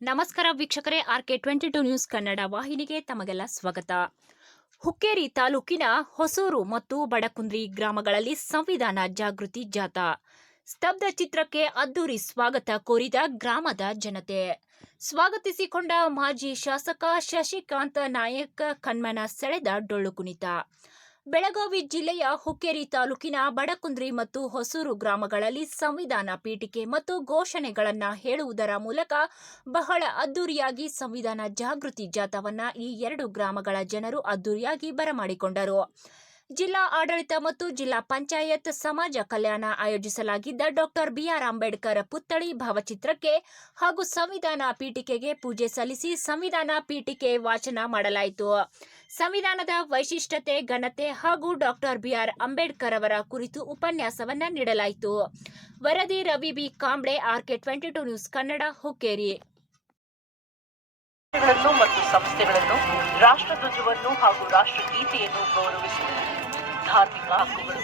ನಮಸ್ಕಾರ ವೀಕ್ಷಕರೇ, RK22 news Kannada ವಾಹಿನಿಗೆ ತಮಗೆಲ್ಲ ಸ್ವಾಗತ. ಹುಕ್ಕೇರಿ ತಾಲೂಕಿನ ಹೊಸೂರು ಮತ್ತು ಬಡಕುಂದ್ರಿ ಗ್ರಾಮಗಳಲ್ಲಿ ಸಂವಿಧಾನ ಜಾಗೃತಿ ಜಾಥಾ. ಸ್ತಬ್ಧ ಚಿತ್ರಕ್ಕೆ ಅದ್ದೂರಿ ಸ್ವಾಗತ ಕೋರಿದ ಗ್ರಾಮದ ಜನತೆ. ಸ್ವಾಗತಿಸಿಕೊಂಡ ಮಾಜಿ ಶಾಸಕ ಶಶಿಕಾಂತ್ ನಾಯಕ್ ಕಣ್ಮನ ಸೆಳೆದ ಡೊಳ್ಳು ಕುಣಿತ. ಬೆಳಗಾವಿ ಜಿಲ್ಲೆಯ ಹುಕ್ಕೇರಿ ತಾಲೂಕಿನ ಬಡಕುಂದ್ರಿ ಮತ್ತು ಹೊಸೂರು ಗ್ರಾಮಗಳಲ್ಲಿ ಸಂವಿಧಾನ ಪೀಠಿಕೆ ಮತ್ತು ಘೋಷಣೆಗಳನ್ನು ಹೇಳುವುದರ ಮೂಲಕ ಬಹಳ ಅದ್ದೂರಿಯಾಗಿ ಸಂವಿಧಾನ ಜಾಗೃತಿ ಜಾಥಾವನ್ನ ಈ ಎರಡು ಗ್ರಾಮಗಳ ಜನರು ಅದ್ದೂರಿಯಾಗಿ ಬರಮಾಡಿಕೊಂಡರು. ಜಿಲ್ಲಾ ಆಡಳಿತ ಮತ್ತು ಜಿಲ್ಲಾ ಪಂಚಾಯತ್ ಸಮಾಜ ಕಲ್ಯಾಣ ಆಯೋಜಿಸಲಾಗಿದ್ದ ಡಾಕ್ಟರ್ BR ಅಂಬೇಡ್ಕರ್ ಪುತ್ಥಳಿ ಭಾವಚಿತ್ರಕ್ಕೆ ಹಾಗೂ ಸಂವಿಧಾನ ಪೀಠಿಕೆಗೆ ಪೂಜೆ ಸಲ್ಲಿಸಿ ಸಂವಿಧಾನ ಪೀಠಿಕೆ ವಾಚನ ಮಾಡಲಾಯಿತು. ಸಂವಿಧಾನದ ವೈಶಿಷ್ಟ್ಯತೆ, ಘನತೆ ಹಾಗೂ ಡಾಕ್ಟರ್ BR ಅಂಬೇಡ್ಕರ್ ಅವರ ಕುರಿತು ಉಪನ್ಯಾಸವನ್ನ ನೀಡಲಾಯಿತು. ವರದಿ Ravi B Kamble, RK22 news Kannada, Hukkeri. ಮತ್ತು ಸಂಸ್ಥೆಗಳನ್ನು, ರಾಷ್ಟ್ರಧ್ವಜವನ್ನು ಹಾಗೂ ರಾಷ್ಟ್ರಗೀತೆಯನ್ನು ಗೌರವಿಸುವುದು, ಧಾರ್ಮಿಕ ಹಕ್ಕುಗಳು,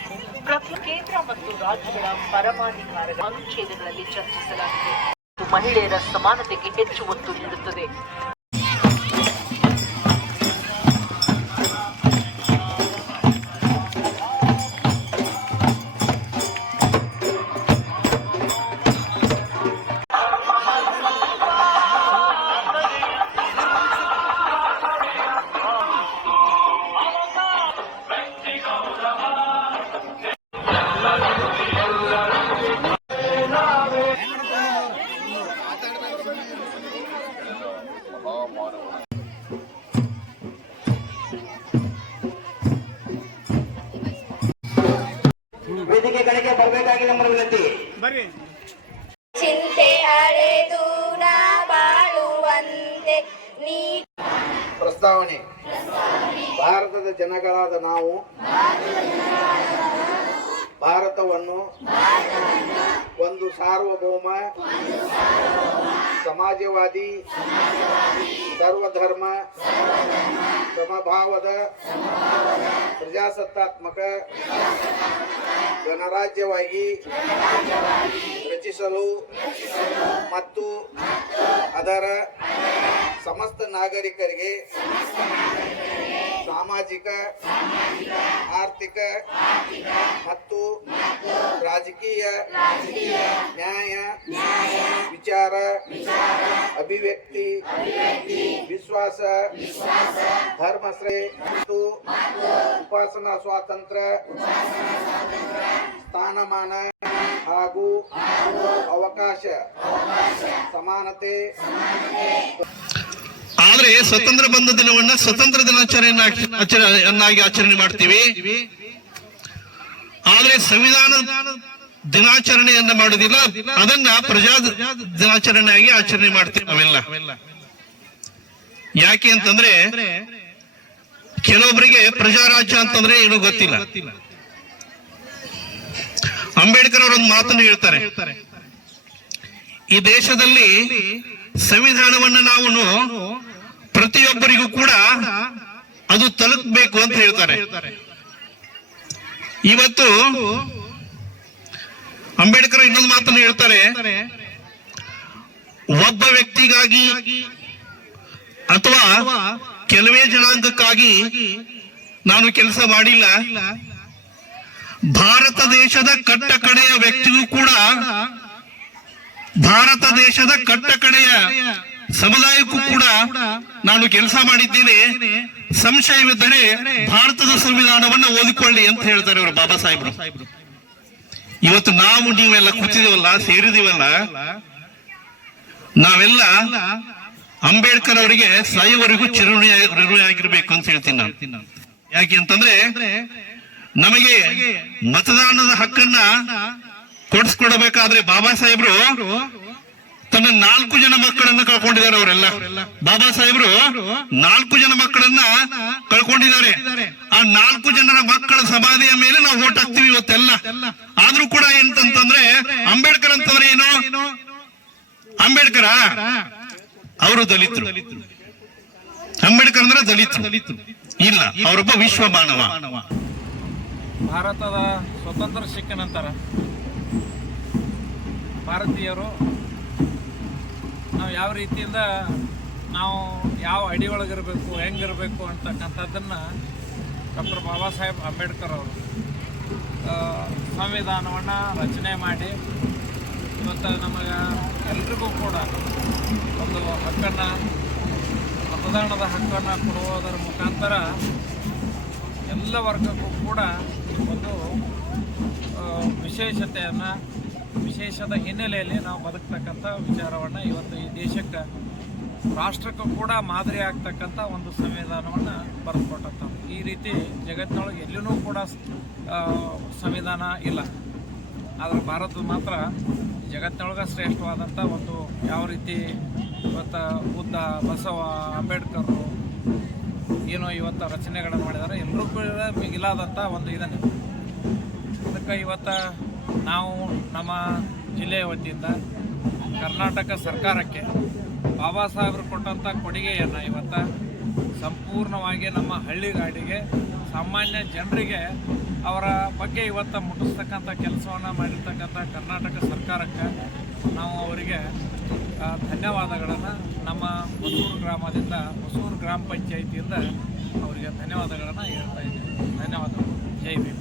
ಪ್ರತಿ ಕೇಂದ್ರ ಮತ್ತು ರಾಜ್ಯಗಳ ಪರಮಾಧಿಕಾರದ ಅನುಚ್ಛೇದಗಳಲ್ಲಿ ಚರ್ಚಿಸಲಾಗಿದೆ ಮತ್ತು ಮಹಿಳೆಯರ ಸಮಾನತೆಗೆ ಹೆಚ್ಚು ಒತ್ತು ನೀಡುತ್ತದೆ. ವೇದಿಕೆಗಳಿಗೆ ಬರಬೇಕಾಗಿ ನಮ್ಮ ವಿನಂತಿ. ಬರ್ರಿ. ಚಿಂತೆ ಅಳೆದು ನಾ ಬಾಳುವಂತೆ ನೀ. ಪ್ರಸ್ತಾವನೆ. ಭಾರತದ ಜನಗಳಾದ ನಾವು ಭಾರತವನ್ನು ಒಂದು ಸಾರ್ವಭೌಮ, ಸಮಾಜವಾದಿ, ಸರ್ವಧರ್ಮ, ಸಮಭಾವದ, ಪ್ರಜಾಸತ್ತಾತ್ಮಕ ಗಣರಾಜ್ಯವಾಗಿ ರಚಿಸಲು ಮತ್ತು ಅದರ ಸಮಸ್ತ ನಾಗರಿಕರಿಗೆ ಸಾಮಾಜಿಕ, ಆರ್ಥಿಕ ಮತ್ತು ರಾಜಕೀಯ ನ್ಯಾಯ, ವಿಚಾರ, ಅಭಿವ್ಯಕ್ತಿ, ವಿಶ್ವಾಸ, ಧರ್ಮಶ್ರೇ ಮತ್ತು ಉಪಾಸನಾ ಸ್ವಾತಂತ್ರ್ಯ, ಸ್ಥಾನಮಾನ ಹಾಗೂ ಅವಕಾಶ ಸಮಾನತೆ. ಆದ್ರೆ ಸ್ವತಂತ್ರ ಬಂದ ದಿನವನ್ನ ಸ್ವತಂತ್ರ ದಿನಾಚರಣೆಯನ್ನಾಗಿ ಆಚರಣೆ ಮಾಡ್ತೀವಿ. ಆದ್ರೆ ಸಂವಿಧಾನ ದಿನಾಚರಣೆಯನ್ನ ಮಾಡುದಿಲ್ಲ, ಅದನ್ನ ಪ್ರಜಾ ದಿನಾಚರಣೆಯಾಗಿ ಆಚರಣೆ ಮಾಡ್ತೀವಿ ನಾವೆಲ್ಲ. ಯಾಕೆ ಅಂತಂದ್ರೆ ಕೆಲವೊಬ್ಬರಿಗೆ ಪ್ರಜಾರಾಜ್ಯ ಅಂತಂದ್ರೆ ಏನೂ ಗೊತ್ತಿಲ್ಲ. ಅಂಬೇಡ್ಕರ್ ಅವರೊಂದು ಮಾತನ್ನು ಹೇಳ್ತಾರೆ, ಈ ದೇಶದಲ್ಲಿ ಸಂವಿಧಾನವನ್ನು ನಾವು ಪ್ರತಿಯೊಬ್ಬರಿಗೂ ಕೂಡ ಅದು ತಲುಪಬೇಕು ಅಂತ ಹೇಳ್ತಾರೆ. ಇವತ್ತು ಅಂಬೇಡ್ಕರ್ ಇನ್ನೊಂದು ಮಾತನ್ನು ಹೇಳ್ತಾರೆ, ಒಬ್ಬ ವ್ಯಕ್ತಿಗಾಗಿ ಅಥವಾ ಕೆಲವೇ ಜನಾಂಗಕ್ಕಾಗಿ ನಾನು ಕೆಲಸ ಮಾಡಿಲ್ಲ. ಭಾರತ ದೇಶದ ಕಟ್ಟ ಕಡೆಯ ವ್ಯಕ್ತಿಗೂ ಕೂಡ, ಭಾರತ ದೇಶದ ಕಟ್ಟ ಕಡೆಯ ಸಮುದಾಯಕ್ಕೂ ಕೂಡ ನಾನು ಕೆಲಸ ಮಾಡಿದ್ದೇನೆ. ಸಂಶಯವಿದ್ದರೆ ಭಾರತದ ಸಂವಿಧಾನವನ್ನ ಓದಿಕೊಳ್ಳಿ ಅಂತ ಹೇಳ್ತಾರೆ ಅವರು, ಬಾಬಾ ಸಾಹೇಬ್ರು. ಇವತ್ತು ನಾವು ನೀವೆಲ್ಲ ಕೂತಿದೀವಲ್ಲ, ಸೇರಿದೀವಲ್ಲ, ನಾವೆಲ್ಲ ಅಂಬೇಡ್ಕರ್ ಅವರಿಗೆ ಸಾಯುವವರೆಗೂ ಚಿರಋಣಿಯಾಗಿರ್ಬೇಕು ಅಂತ ಹೇಳ್ತೀನಿ ನಾನು. ಯಾಕೆ ಅಂತಂದ್ರೆ ನಮಗೆ ಮತದಾನದ ಹಕ್ಕನ್ನ ಕೊಡಿಸ್ಕೊಡಬೇಕಾದ್ರೆ ಬಾಬಾ ಸಾಹೇಬ್ರು ತನ್ನ 4 ಜನ ಮಕ್ಕಳನ್ನ ಕಳ್ಕೊಂಡಿದ್ದಾರೆ. ಅವರೆಲ್ಲ ಬಾಬಾ ಸಾಹೇಬ್ರು 4 ಜನ ಮಕ್ಕಳನ್ನ ಕಳ್ಕೊಂಡಿದ್ದಾರೆ. ಆ 4 ಜನರ ಮಕ್ಕಳ ಸಮಾಧಿಯ ಮೇಲೆ ನಾವು ವೋಟ್ ಹಾಕ್ತಿವಿ ಇವತ್ತೆಲ್ಲ. ಆದ್ರೂ ಕೂಡ ಎಂತಂತಂದ್ರೆ ಅಂಬೇಡ್ಕರ್ ಅಂತಂದ್ರೆ ಏನು? ಅಂಬೇಡ್ಕರ್ ಅವರು ದಲಿತರು. ಅಂಬೇಡ್ಕರ್ ಅಂದ್ರೆ ದಲಿತರು ಇಲ್ಲ, ಅವರೊಬ್ಬ ವಿಶ್ವ ಮಾನವ. ಭಾರತದ ಸ್ವತಂತ್ರ ಸಿಕ್ಕ ನಂತರ ಭಾರತೀಯರು ನಾವು ಯಾವ ರೀತಿಯಿಂದ ನಾವು ಯಾವ ಅಡಿ ಒಳಗಿರಬೇಕು ಹೆಂಗಿರಬೇಕು ಅಂತಕ್ಕಂಥದ್ದನ್ನು ಡಾಕ್ಟರ್ ಬಾಬಾ ಸಾಹೇಬ್ ಅಂಬೇಡ್ಕರ್ ಅವರು ಸಂವಿಧಾನವನ್ನು ರಚನೆ ಮಾಡಿ ಇವತ್ತು ನಮಗೆ ಎಲ್ರಿಗೂ ಕೂಡ ಒಂದು ಹಕ್ಕನ್ನು ಮತದಾನದ ಹಕ್ಕನ್ನು ಕೊಡುವುದರ ಮುಖಾಂತರ ಎಲ್ಲ ವರ್ಗಕ್ಕೂ ಕೂಡ ಒಂದು ವಿಶೇಷದ ಹಿನ್ನೆಲೆಯಲ್ಲಿ ನಾವು ಬದುಕ್ತಕ್ಕಂಥ ವಿಚಾರವನ್ನು ಇವತ್ತು ಈ ದೇಶಕ್ಕೆ ರಾಷ್ಟ್ರಕ್ಕೂ ಕೂಡ ಮಾದರಿ ಆಗ್ತಕ್ಕಂಥ ಒಂದು ಸಂವಿಧಾನವನ್ನು ಬರೆದುಕೊಟ್ಟಂಥ ಈ ರೀತಿ ಜಗತ್ತಿನೊಳಗೆ ಎಲ್ಲಿಯೂ ಕೂಡ ಸಂವಿಧಾನ ಇಲ್ಲ. ಆದರೆ ಭಾರತ ಮಾತ್ರ ಜಗತ್ತಿನೊಳಗೆ ಶ್ರೇಷ್ಠವಾದಂಥ ಒಂದು ಯಾವ ರೀತಿ ಇವತ್ತು ಬುದ್ಧ, ಬಸವ, ಅಂಬೇಡ್ಕರ್ ಏನೋ ಇವತ್ತು ರಚನೆಗಳನ್ನು ಮಾಡಿದ್ದಾರೆ, ಎಲ್ಲರೂ ಕೂಡ ಮಿಗಿಲಾದಂಥ ಒಂದು ಇದನ್ನು. ಅದಕ್ಕೆ ಇವತ್ತು ನಾವು ನಮ್ಮ ಜಿಲ್ಲೆಯ ವತಿಯಿಂದ ಕರ್ನಾಟಕ ಸರ್ಕಾರಕ್ಕೆ ಬಾಬಾ ಸಾಹೇಬರು ಕೊಟ್ಟಂಥ ಕೊಡುಗೆಯನ್ನು ಇವತ್ತು ಸಂಪೂರ್ಣವಾಗಿ ನಮ್ಮ ಹಳ್ಳಿಗಾಡಿಗೆ ಸಾಮಾನ್ಯ ಜನರಿಗೆ ಅವರ ಬಗ್ಗೆ ಇವತ್ತು ಮುಟ್ಟಿಸ್ತಕ್ಕಂಥ ಕೆಲಸವನ್ನು ಮಾಡಿರ್ತಕ್ಕಂಥ ಕರ್ನಾಟಕ ಸರ್ಕಾರಕ್ಕೆ ನಾವು ಅವರಿಗೆ ಧನ್ಯವಾದಗಳನ್ನು ನಮ್ಮ ಹೊಸೂರು ಗ್ರಾಮದಿಂದ, ಹೊಸೂರು ಗ್ರಾಮ ಪಂಚಾಯಿತಿಯಿಂದ ಅವರಿಗೆ ಧನ್ಯವಾದಗಳನ್ನು ಹೇಳ್ತಾ ಇದ್ದೇವೆ. ಧನ್ಯವಾದಗಳು. ಜೈ ಭೀಮ್.